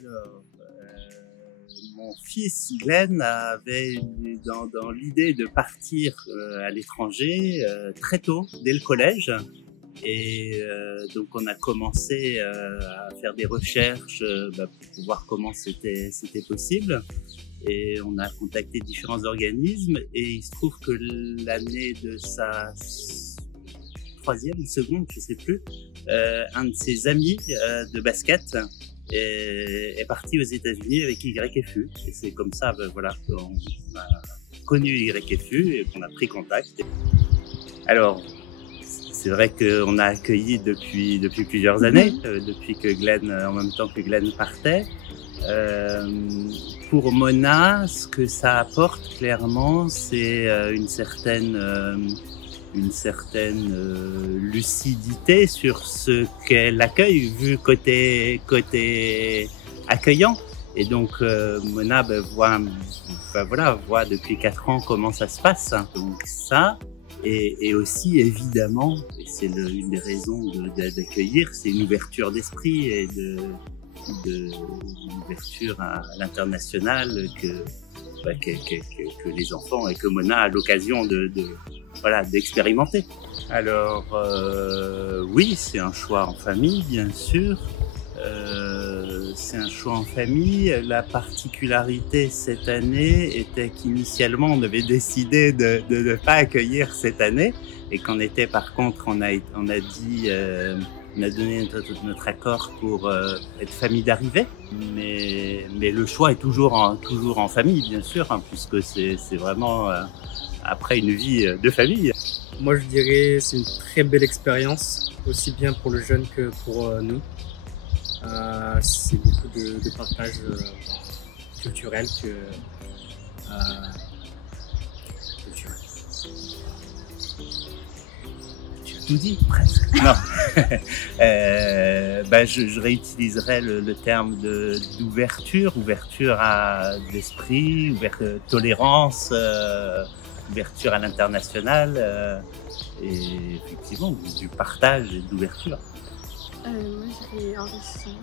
Alors, mon fils Glenn avait dans l'idée de partir à l'étranger très tôt, dès le collège. Et donc on a commencé à faire des recherches pour voir comment c'était possible. Et on a contacté différents organismes et il se trouve que l'année de sa troisième ou seconde, je sais plus, un de ses amis de basket est parti aux États-Unis avec YFU. Et c'est comme ça, voilà, qu'on a connu YFU et qu'on a pris contact. Alors, c'est vrai qu'on a accueilli depuis plusieurs années, depuis que Glenn, en même temps que Glenn partait. Pour Mona, ce que ça apporte clairement, c'est une certaine lucidité sur ce qu'elle accueille, vu côté accueillant. Et donc Mona voit depuis 4 ans comment ça se passe. Donc ça, et aussi évidemment, et c'est une des raisons d'accueillir, c'est une ouverture d'esprit et une ouverture à l'international que les enfants et que Mona a l'occasion d'expérimenter. Alors oui, c'est un choix en famille, bien sûr. C'est un choix en famille. La particularité cette année était qu'initialement on avait décidé de ne pas accueillir cette année et qu'on était par contre on a donné notre accord pour être famille d'arrivée, mais le choix est toujours en famille, bien sûr, puisque c'est vraiment après une vie de famille. Moi, je dirais c'est une très belle expérience, aussi bien pour le jeune que pour nous. C'est beaucoup de partage culturel que culturel. Tout dit presque. Non. Je réutiliserai le terme d'ouverture, ouverture à l'esprit, tolérance, ouverture à l'international et effectivement du partage et d'ouverture. Moi je dirais enrichissant.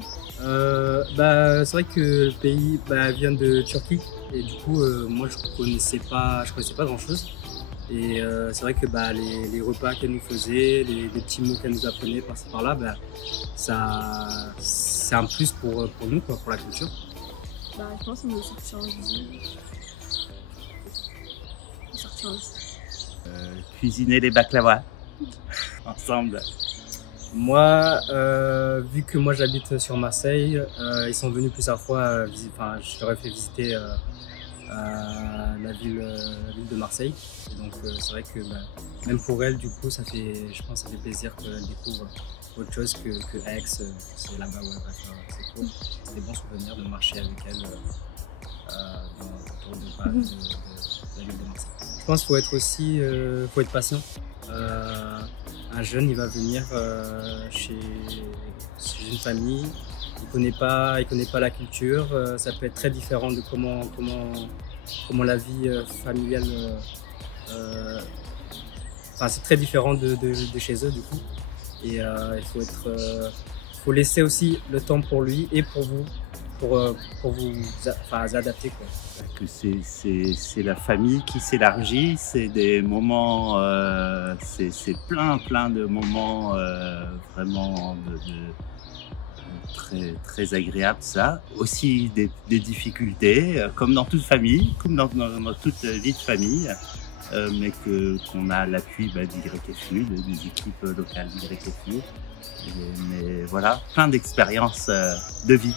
C'est vrai que le pays vient de Turquie et du coup moi je connaissais pas grand chose. Et c'est vrai que les repas qu'elle nous faisait, les petits mots qu'elle nous apprenait par-ci par-là, ça c'est un plus pour nous, quoi, pour la culture. Je pense qu'on est sorti en vie. Cuisiner les baklava ensemble. Moi, vu que moi j'habite sur Marseille, ils sont venus plusieurs fois je leur ai fait visiter la ville de Marseille. Et donc c'est vrai que même pour elle, du coup, je pense que ça fait plaisir qu'elle découvre autre chose que Aix. C'est là-bas où elle va faire ses cours. C'est des bons souvenirs de marcher avec elle autour de la ville de Marseille. Je pense qu'il faut être patient. Un jeune, il va venir chez une famille, il connaît pas la culture, ça peut être très différent de comment la vie familiale, c'est très différent de chez eux du coup. Et il faut laisser aussi le temps pour lui et pour vous, pour vous adapter, quoi. Que c'est la famille qui s'élargit, c'est des moments, c'est plein de moments vraiment très, très agréables, ça. Aussi des difficultés, comme dans toute famille, comme dans toute vie de famille, mais qu'on a l'appui d'YFU, des équipes locales d'YFU. Mais voilà, plein d'expériences de vie.